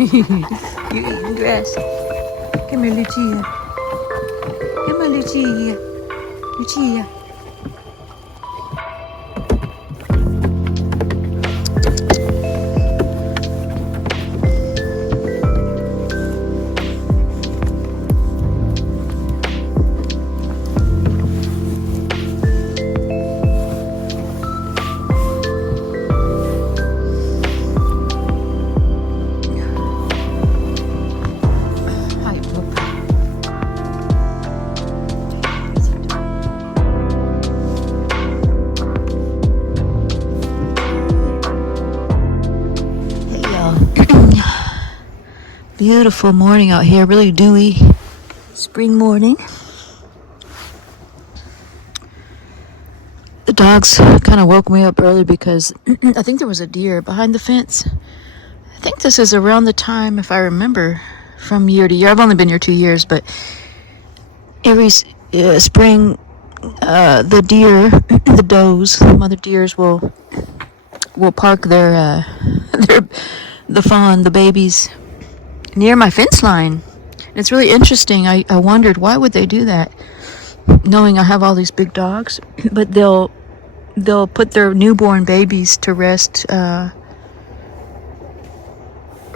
You eating grass? Come here, Lucia. Come on, Lucia. Lucia. Beautiful morning out here, really dewy spring morning. The dogs kind of woke me up early because I think there was a deer behind the fence. I think this is around the time, if I remember, from year to year. I've only been here 2 years, but every spring, the deer, the does, the mother deers will park their the fawn, the babies, near my fence line. It's really interesting. I wondered, why would they do that, knowing I have all these big dogs? But they'll put their newborn babies to rest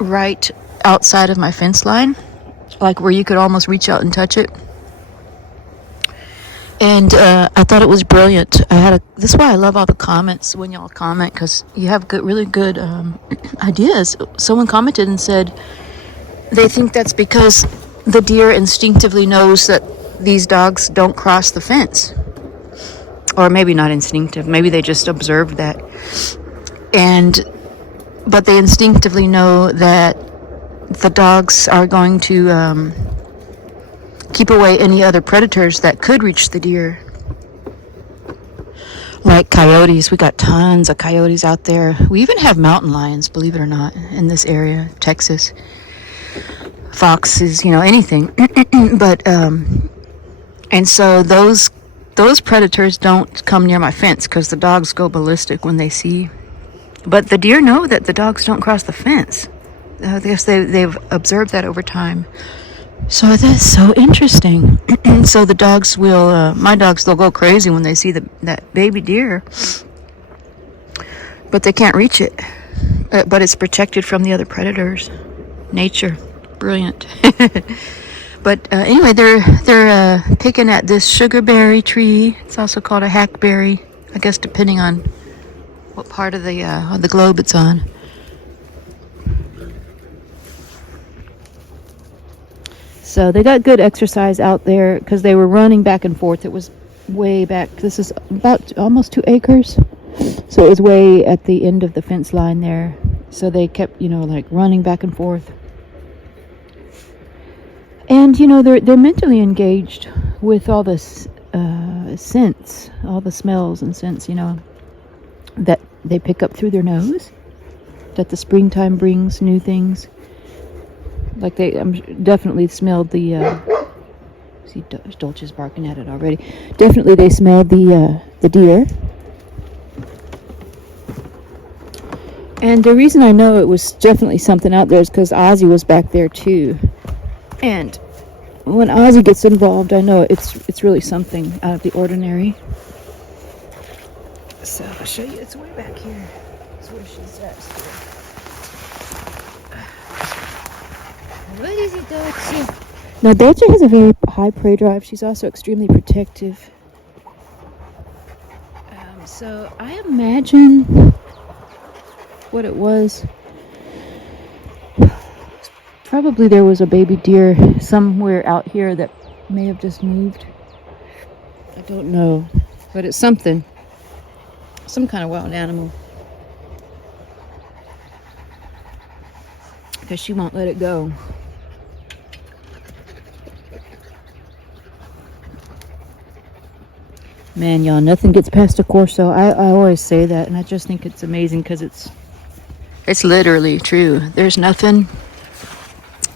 right outside of my fence line, like where you could almost reach out and touch it. And I thought it was brilliant. This is why I love all the comments when y'all comment, because you have really good ideas. Someone commented and said they think that's because the deer instinctively knows that these dogs don't cross the fence. Or maybe not instinctive, maybe they just observed that. But they instinctively know that the dogs are going to keep away any other predators that could reach the deer. Like coyotes. We got tons of coyotes out there. We even have mountain lions, believe it or not, in this area, Texas. Foxes, anything. But and so those predators don't come near my fence because the dogs go ballistic when they see. But the deer know that the dogs don't cross the fence. I guess they've observed that over time. So that's so interesting. So the dogs will, my dogs, they'll go crazy when they see that baby deer, but they can't reach it. But it's protected from the other predators. Nature. Brilliant. But anyway, they're picking at this sugarberry tree. It's also called a hackberry, I guess, depending on what part of the globe it's on. So they got good exercise out there because they were running back and forth. It was way back. This is about almost 2 acres. So it was way at the end of the fence line there. So they kept, like running back and forth. And, they're mentally engaged with all this scents, all the smells and scents, that they pick up through their nose, that the springtime brings new things. Like they definitely smelled the, see Dolce's barking at it already. Definitely they smelled the deer. And the reason I know it was definitely something out there is because Ozzy was back there too. And when Ozzy gets involved, I know it's really something out of the ordinary. So I'll show you. It's way back here. That's where she's at. What is it, Dolce? Now, Dolce has a very high prey drive. She's also extremely protective. So I imagine what it was. Probably there was a baby deer somewhere out here that may have just moved. I don't know. But it's something. Some kind of wild animal. Because she won't let it go. Man, y'all, nothing gets past a Corso. I always say that, and I just think it's amazing because it's literally true. There's nothing.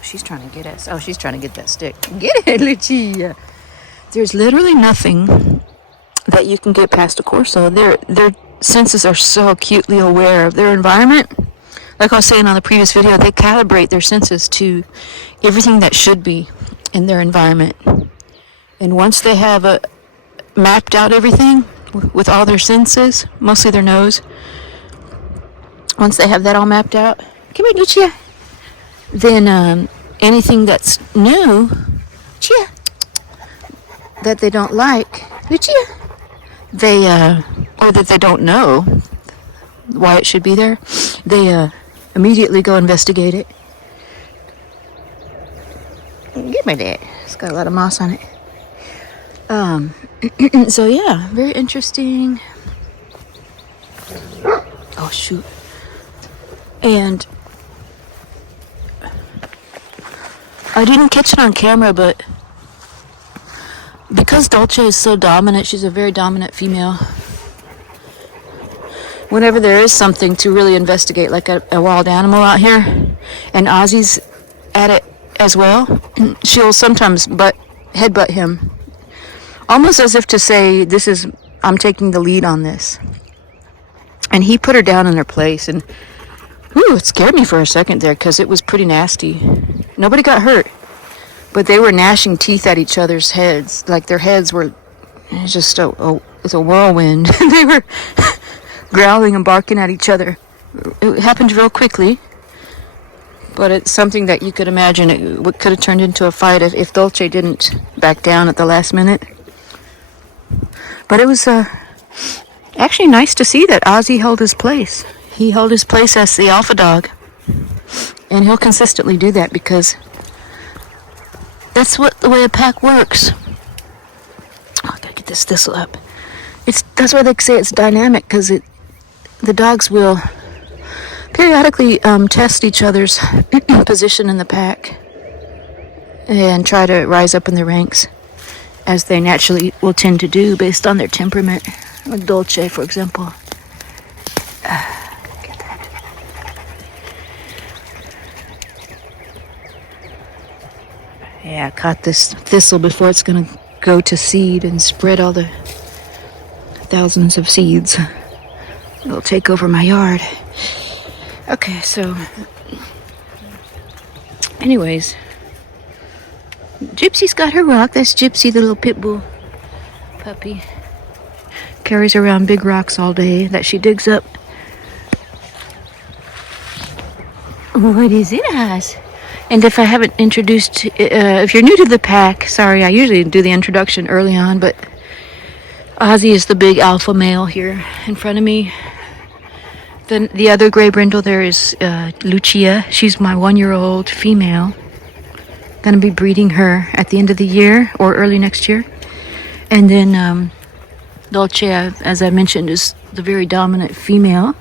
She's trying to get us. Oh, she's trying to get that stick. Get it, Lucia. There's literally nothing that you can get past a Corso. Their senses are so acutely aware of their environment. like I was saying on the previous video, they calibrate their senses to everything that should be in their environment. And once they have mapped out everything with all their senses, mostly their nose, once they have that all mapped out, come here, Lucia, then anything that's new, Lucia, that they don't like, Lucia, they, or that they don't know why it should be there, they immediately go investigate it. Give me that. It's got a lot of moss on it. So yeah, very interesting. Oh shoot. And I didn't catch it on camera, but because Dolce is so dominant, she's a very dominant female. Whenever there is something to really investigate, like a wild animal out here, and Ozzy's at it as well, she'll sometimes headbutt him, almost as if to say, I'm taking the lead on this. And he put her down in her place, and it scared me for a second there, because it was pretty nasty. Nobody got hurt, but they were gnashing teeth at each other's heads, like their heads were just it's a whirlwind. They were growling and barking at each other. It happened real quickly, but it's something that you could imagine it could have turned into a fight if Dolce didn't back down at the last minute. But it was actually nice to see that Ozzy held his place. He held his place as the alpha dog, and he'll consistently do that because that's the way a pack works. Oh, I gotta get this thistle up. That's why they say it's dynamic, because the dogs will periodically test each other's position in the pack and try to rise up in the ranks, as they naturally will tend to do based on their temperament. Like Dolce, for example. Get that. Yeah, I caught this thistle before it's going to go to seed and spread all the thousands of seeds. It'll take over my yard. Okay, so anyways, Gypsy's got her rock. That's Gypsy, the little pit bull puppy. Carries around big rocks all day that she digs up. What is it, Oz? And if I haven't introduced, if you're new to the pack, sorry, I usually do the introduction early on, but Ozzy is the big alpha male here in front of me. Then the other gray brindle there is Lucia. She's my 1-year-old female. Gonna be breeding her at the end of the year or early next year. And then Dolce, as I mentioned, is the very dominant female.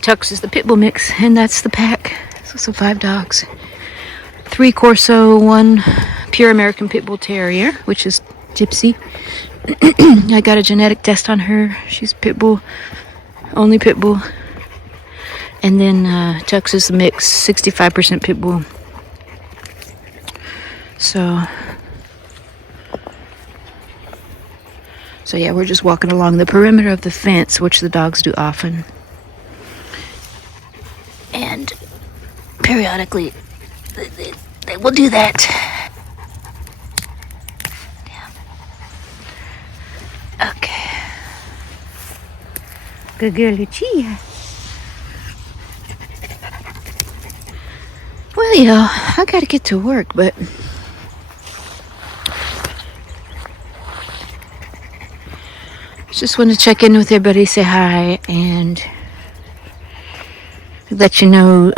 Tux is the pitbull mix, and that's the pack. So 5 dogs. 3 Corso, 1 pure American Pitbull Terrier, which is Gypsy. I got a genetic test on her. She's pitbull, only pitbull. And then Tux is the mix, 65% pitbull. So yeah, we're just walking along the perimeter of the fence, which the dogs do often. And periodically, they will do that. Yeah. Okay. Good girl, Lucia. Well, y'all, I gotta get to work, but just want to check in with everybody, say hi, and let you know.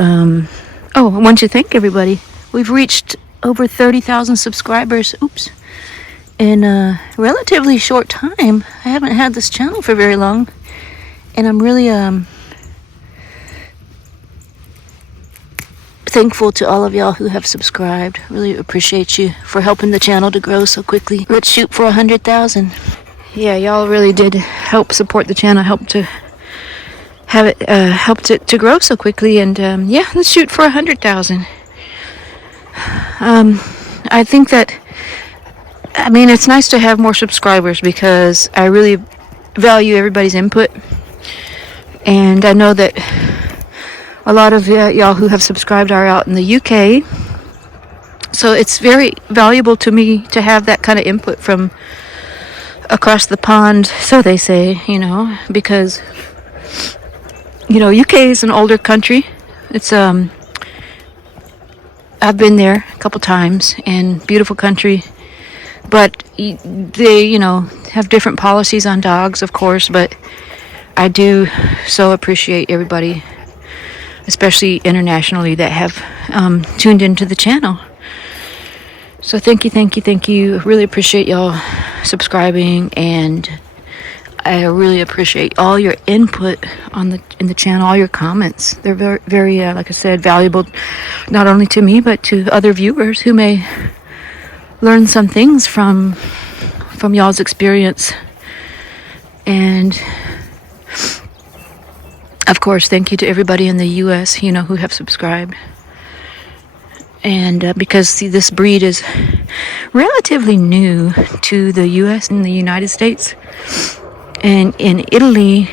I want to thank everybody. We've reached over 30,000 subscribers. Oops. In a relatively short time. I haven't had this channel for very long, and I'm really thankful to all of y'all who have subscribed. Really appreciate you for helping the channel to grow so quickly. Let's shoot for 100,000. Yeah, y'all really did help support the channel, help to have it, helped it to grow so quickly, and yeah, let's shoot for 100,000. I think that, I mean, it's nice to have more subscribers because I really value everybody's input, and I know that a lot of y'all who have subscribed are out in the UK. So it's very valuable to me to have that kind of input from across the pond, so they say, because, UK is an older country. It's, I've been there a couple times, and beautiful country. But they, have different policies on dogs, of course, but I do so appreciate everybody, especially internationally, that have tuned into the channel. So thank you. Really appreciate y'all subscribing, and I really appreciate all your input in the channel, all your comments. They're very, very, like I said, valuable, not only to me but to other viewers who may learn some things from y'all's experience. And of course, thank you to everybody in the U.S., who have subscribed. And because this breed is relatively new to the U.S. and the United States, and in Italy,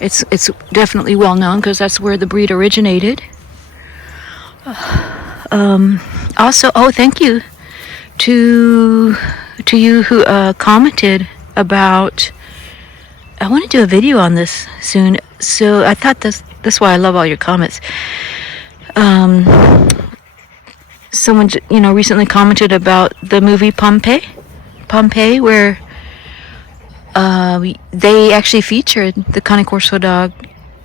it's definitely well known because that's where the breed originated. Also, thank you to you who commented about. I want to do a video on this soon, so I thought that's why I love all your comments. Someone, recently commented about the movie Pompeii, where they actually featured the Cane Corso dog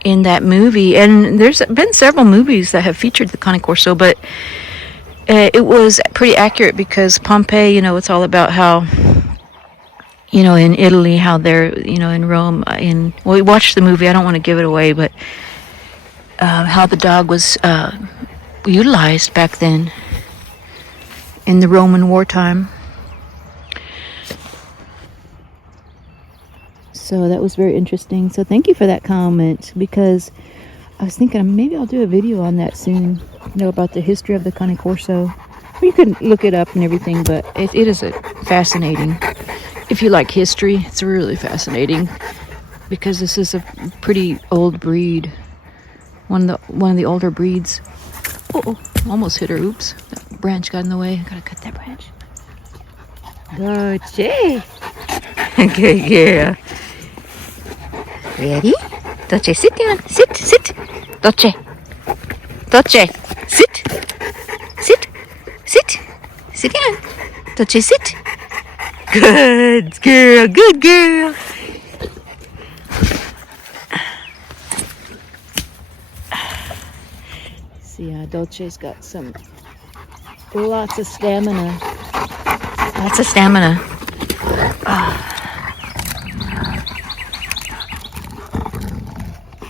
in that movie. And there's been several movies that have featured the Cane Corso, but it was pretty accurate because Pompeii, it's all about how, in Italy, how they're, in Rome, we watched the movie, I don't want to give it away, but how the dog was utilized back then in the Roman wartime. So that was very interesting. So thank you for that comment, because I was thinking maybe I'll do a video on that soon, about the history of the Cane Corso. You can look it up and everything, but it is fascinating. If you like history, it's really fascinating, because this is a pretty old breed, one of the older breeds. Oh, almost hit her. Oops, that branch got in the way. I gotta cut that branch. Dolce. Okay, yeah. Ready? Dolce, sit down. Sit. Dolce. Sit. Sit down. Dolce, sit. Good girl. See, Dolce's got lots of stamina.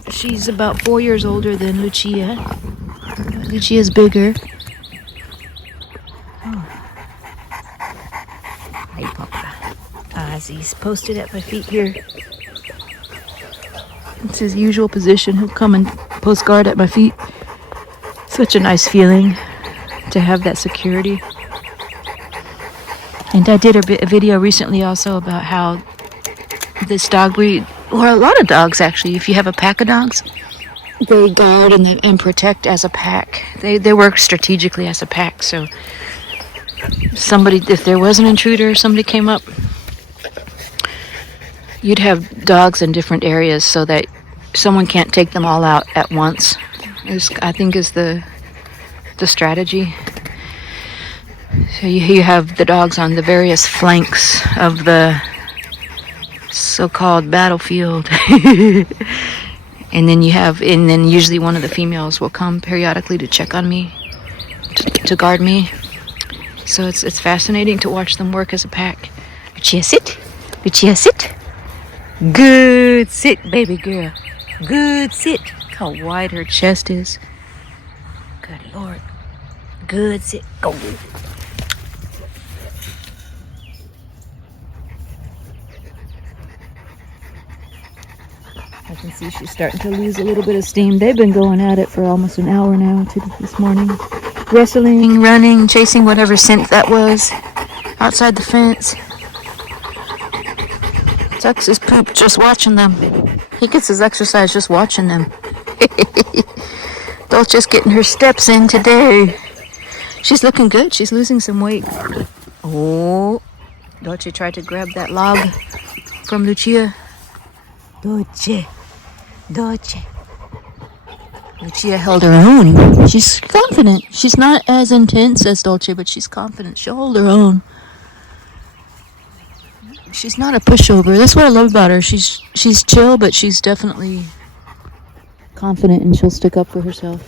She's about 4 years older than Lucia. Lucia's bigger. Hey, Papa. Ozzy's posted at my feet here. It's his usual position. He'll come and post guard at my feet. Such a nice feeling to have that security. And I did a video recently also about how this dog breed, or a lot of dogs actually, if you have a pack of dogs, they guard and protect as a pack. They work strategically as a pack. So if there was an intruder, somebody came up, you'd have dogs in different areas so that someone can't take them all out at once. I think is the strategy. So you have the dogs on the various flanks of the so-called battlefield. and then usually one of the females will come periodically to check on me, to guard me. So it's fascinating to watch them work as a pack. Lucia, sit. Good sit, baby girl. Good sit. Look how wide her chest is. Good Lord. Good sit. Go. I can see she's starting to lose a little bit of steam. They've been going at it for almost an hour now this morning. Wrestling, running, chasing whatever scent that was outside the fence. Sucks his poop just watching them. He gets his exercise just watching them. Dolce's getting her steps in today. She's looking good. She's losing some weight. Oh, Dolce tried to grab that log from Lucia. Dolce. Lucia held her own. She's confident. She's not as intense as Dolce, but she's confident. She'll hold her own. She's not a pushover. That's what I love about her. She's chill, but she's definitely confident, and she'll stick up for herself.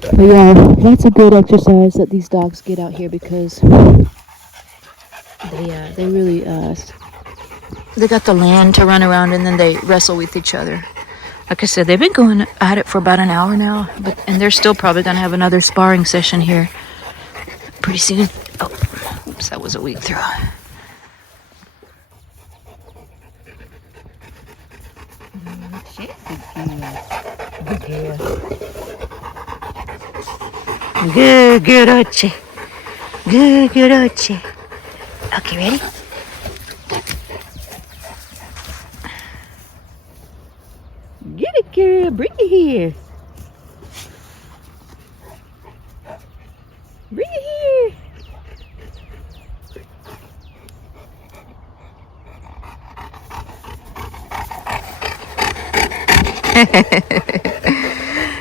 But yeah, that's a good exercise that these dogs get out here, because they really they got the land to run around, and then they wrestle with each other. Like I said, they've been going at it for about an hour now, and they're still probably gonna have another sparring session here pretty soon. Oh, oops, that was a weak throw. Good Dolce. Good Dolce. Okay, ready? Get it, girl. Bring it here. Bring it here.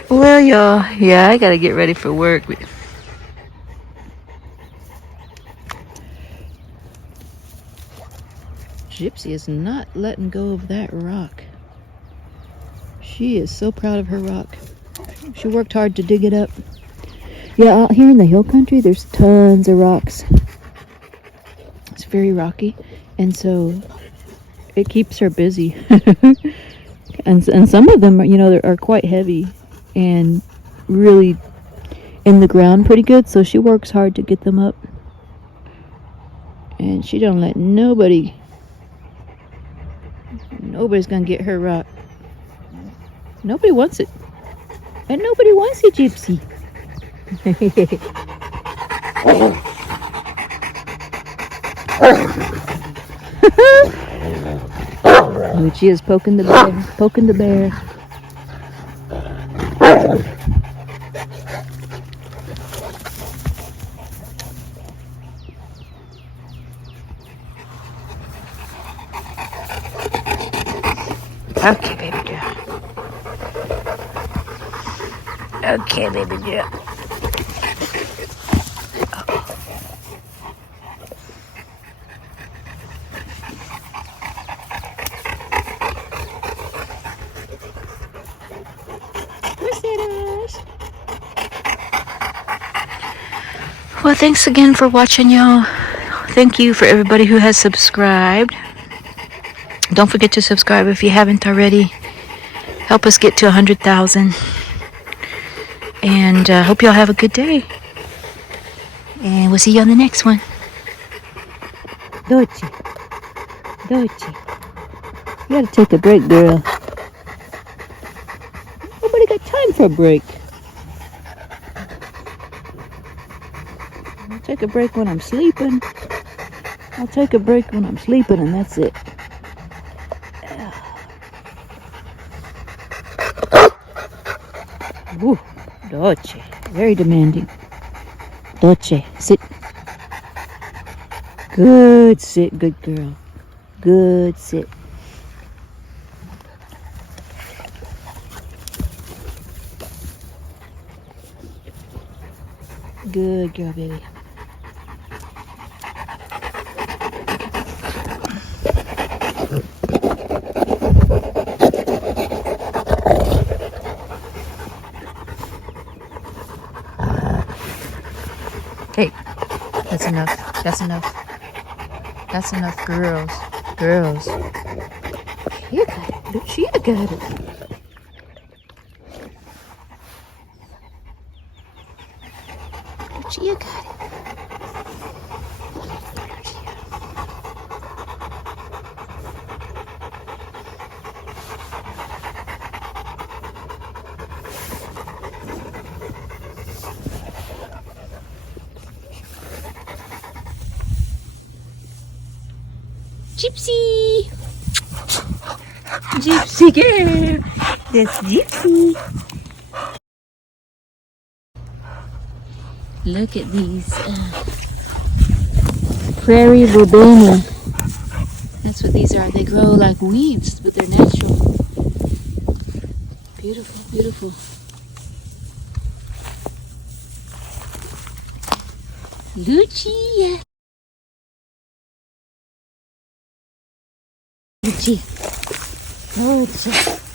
Well, y'all, yeah, I gotta get ready for work. Gypsy is not letting go of that rock. She is so proud of her rock. She worked hard to dig it up. Yeah, out here in the hill country, there's tons of rocks. It's very rocky, and so it keeps her busy. And some of them, are quite heavy and really in the ground pretty good, so she works hard to get them up. And she don't let nobody's gonna get her rock. Nobody wants it. And nobody wants it, Gypsy. Lucia's poking the bear. Okay, baby girl. Okay, baby girl. Well, thanks again for watching, y'all. Thank you for everybody who has subscribed. Don't forget to subscribe if you haven't already. Help us get to 100,000. And hope y'all have a good day. And we'll see you on the next one. Dolce. You gotta take a break, girl. Nobody got time for a break. I'll take a break when I'm sleeping. And that's it. Woo, Dolce, very demanding. Dolce, sit. Good sit, good girl. Good sit. Good girl, baby. Hey, that's enough. That's enough, girls. You got it. Lucia got it. Lucia got it. Gypsy girl. That's Gypsy. Look at these prairie verbena. That's what these are. They grow like weeds, but they're natural. Beautiful, beautiful. Lucia. Lucia. Lucia.